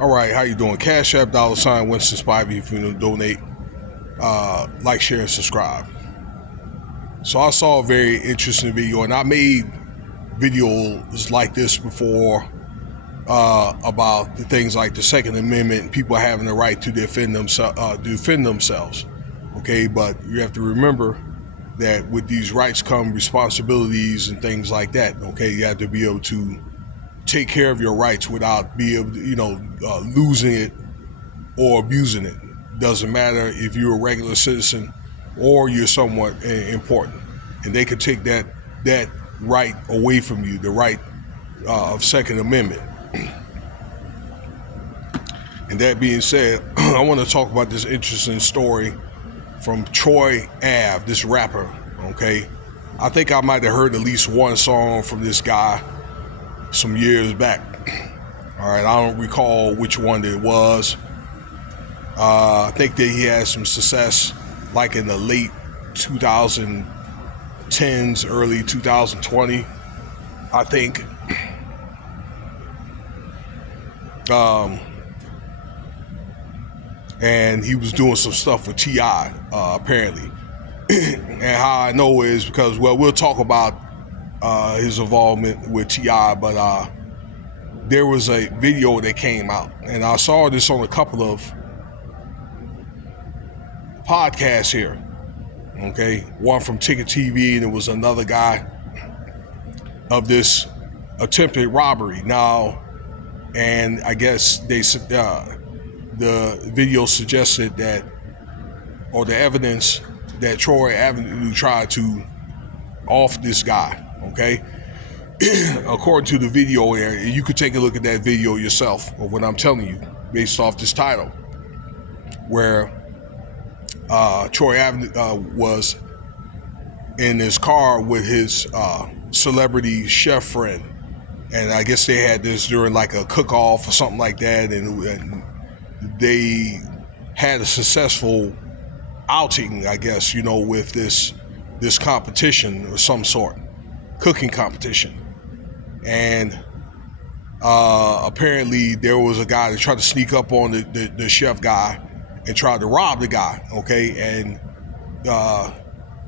All right, how you doing? Cash App, $ Winston Spivey if you want to donate. Like, share, and subscribe. So I saw a very interesting video, and I made videos like this before about the things like the Second Amendment and people having the right to defend themselves. Okay, but you have to remember that with these rights come responsibilities and things like that. Okay, you have to be able to take care of your rights without being able to, losing it or abusing it. Doesn't matter if you're a regular citizen or you're somewhat important, and they could take that right away from you, the right of Second Amendment. And that being said, I want to talk about this interesting story from Troy Ave, this rapper. Okay, I think I might have heard at least one song from this guy some years back. All right, I don't recall which one it was. I think that he had some success like in the late 2010s, early 2020, I think. And he was doing some stuff with T.I., apparently. And how I know is because, well, we'll talk about his involvement with T.I., but there was a video that came out, and I saw this on a couple of podcasts here. Okay, one from Ticket TV, and it was another guy of this attempted robbery. Now, and I guess they the video suggested that, or the evidence that Troy Avenue tried to off this guy. Okay, according to the video here, you could take a look at that video yourself, or what I'm telling you, based off this title, where Troy Avenue was in his car with his celebrity chef friend, and I guess they had this during like a cook-off or something like that, and they had a successful outing, I guess, with this competition of some sort, cooking competition. And apparently there was a guy that tried to sneak up on the chef guy and tried to rob the guy, okay? And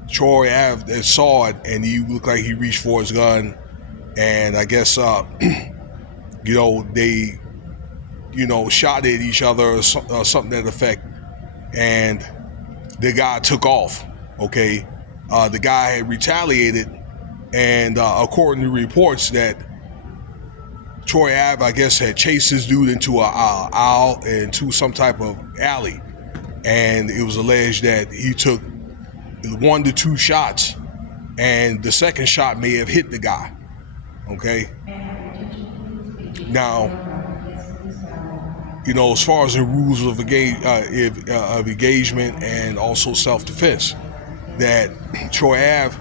Troy Ave saw it, and he looked like he reached for his gun, and I guess they shot at each other or something to that effect, and the guy took off, okay? The guy had retaliated, and according to reports that Troy Ave, I guess, had chased this dude into into some type of alley, and it was alleged that he took 1 to 2 shots, and the second shot may have hit the guy, okay? Now, as far as the rules of engagement and also self-defense, that Troy Ave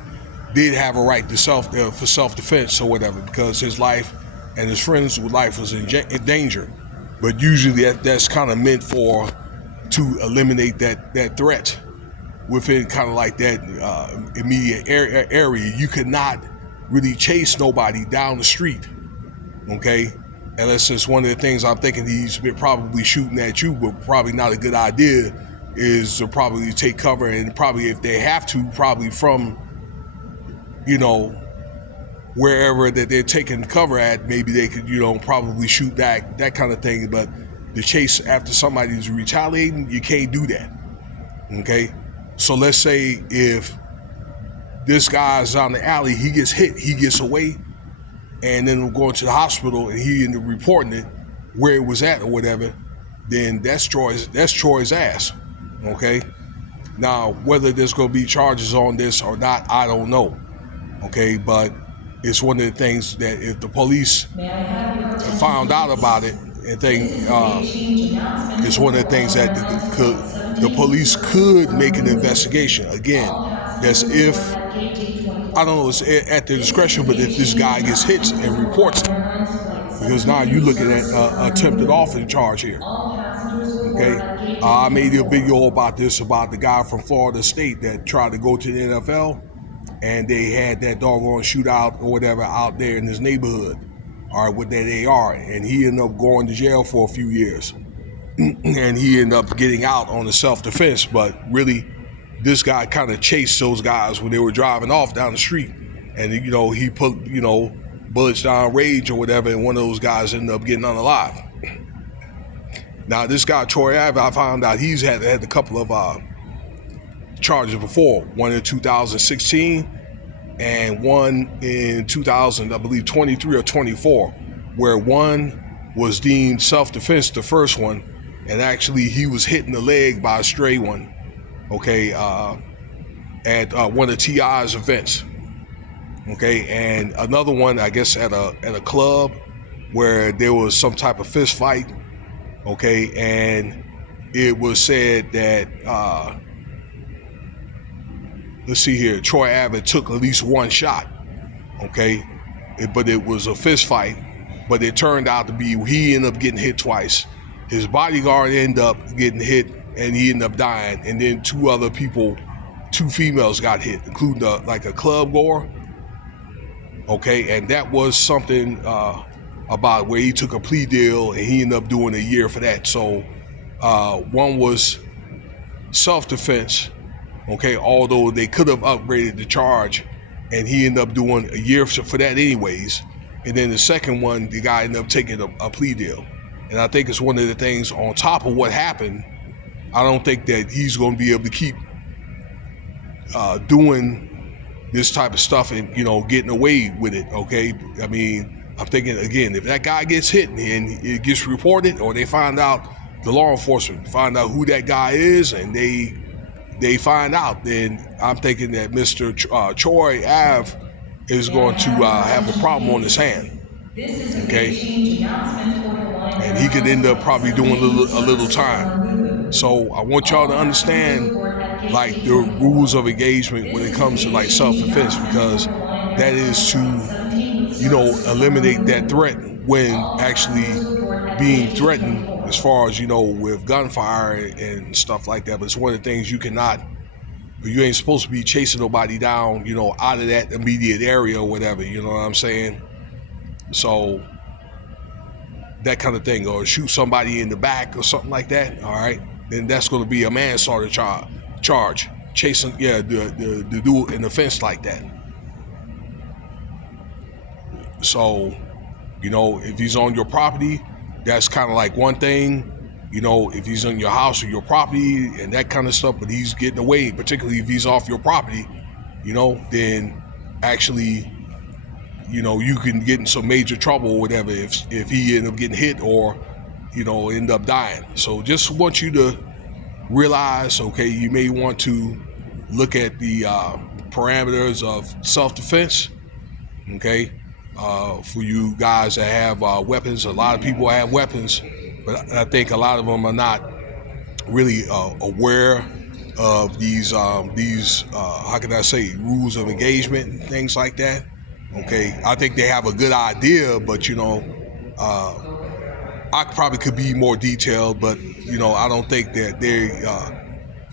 did have a right to for self-defense or whatever, because his life and his friends' life was in danger. But usually that's kind of meant to eliminate that threat within kind of like that immediate area. You could not really chase nobody down the street, okay? And that's just one of the things I'm thinking he's been probably shooting at you, but probably not a good idea is to probably take cover, and probably if they have to, probably from, wherever that they're taking cover at, maybe they could, probably shoot back, that kind of thing. But the chase after somebody's retaliating, you can't do that, okay? So let's say if this guy's on the alley, he gets hit, he gets away, and then we're going to the hospital, and he ended up reporting it where it was at or whatever, then that's Troy's ass, okay? Now, whether there's going to be charges on this or not, I don't know, okay? But it's one of the things that if the police found out about it and it's one of the things that the police could make an investigation. Again, that's if, I don't know, it's at their discretion, but if this guy gets hit and reports it, because now you're looking at attempted offense charge here, okay? I made a video about this, about the guy from Florida State that tried to go to the NFL, and they had that doggone shootout or whatever out there in his neighborhood. all right, with that AR, and he ended up going to jail for a few years. And he ended up getting out on the self-defense, but really, this guy kind of chased those guys when they were driving off down the street. And, he put, bullets down range or whatever, and one of those guys ended up getting unalive. Now, this guy, Troy Ave, I found out he's had a couple of charges before. One in 2016 and one in 2000, I believe 23 or 24, where one was deemed self-defense, the first one, and actually he was hit in the leg by a stray one, okay, at one of T.I.'s events. Okay, and another one, I guess, at a club where there was some type of fist fight. Okay, and it was said that let's see here, Troy Ave took at least one shot. Okay, but it was a fist fight. But it turned out to be he ended up getting hit twice. His bodyguard ended up getting hit, and he ended up dying. And then two other people, two females, got hit, including like a club goer. Okay, and that was something about where he took a plea deal and he ended up doing a year for that. So one was self-defense, okay, although they could have upgraded the charge, and he ended up doing a year for that anyways. And then the second one, the guy ended up taking a plea deal. And I think it's one of the things on top of what happened, I don't think that he's going to be able to keep doing this type of stuff and, getting away with it, okay? I mean, I'm thinking, again, if that guy gets hit and it gets reported, or they find out, the law enforcement find out who that guy is, and they find out, then I'm thinking that Mr. Troy Ave is going to have a problem on his hand, okay? And he could end up probably doing a little time. So I want y'all to understand, like, the rules of engagement when it comes to, like, self-defense, because that is to, eliminate that threat when actually being threatened, as far as, with gunfire and stuff like that. But it's one of the things you ain't supposed to be chasing nobody down, out of that immediate area or whatever, you know what I'm saying? So that kind of thing, or shoot somebody in the back or something like that, all right, then that's going to be a manslaughter charge. Chasing, the do an offense like that. So, if he's on your property, that's kind of like one thing. If he's in your house or your property and that kind of stuff, but he's getting away, particularly if he's off your property, then actually, you can get in some major trouble or whatever if he end up getting hit or, end up dying. So just want you to realize, okay, you may want to look at the parameters of self-defense, okay? For you guys that have weapons, a lot of people have weapons, but I think a lot of them are not really aware of these how can I say, rules of engagement and things like that. Okay, I think they have a good idea, but I probably could be more detailed, but I don't think that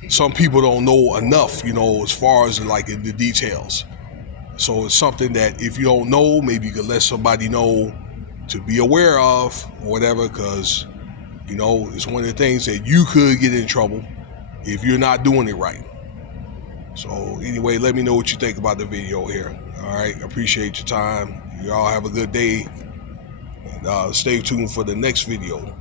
some people don't know enough, as far as like in the details. So it's something that if you don't know, maybe you could let somebody know to be aware of or whatever, because it's one of the things that you could get in trouble if you're not doing it right. So anyway, let me know what you think about the video here. All right, appreciate your time. Y'all have a good day, and stay tuned for the next video.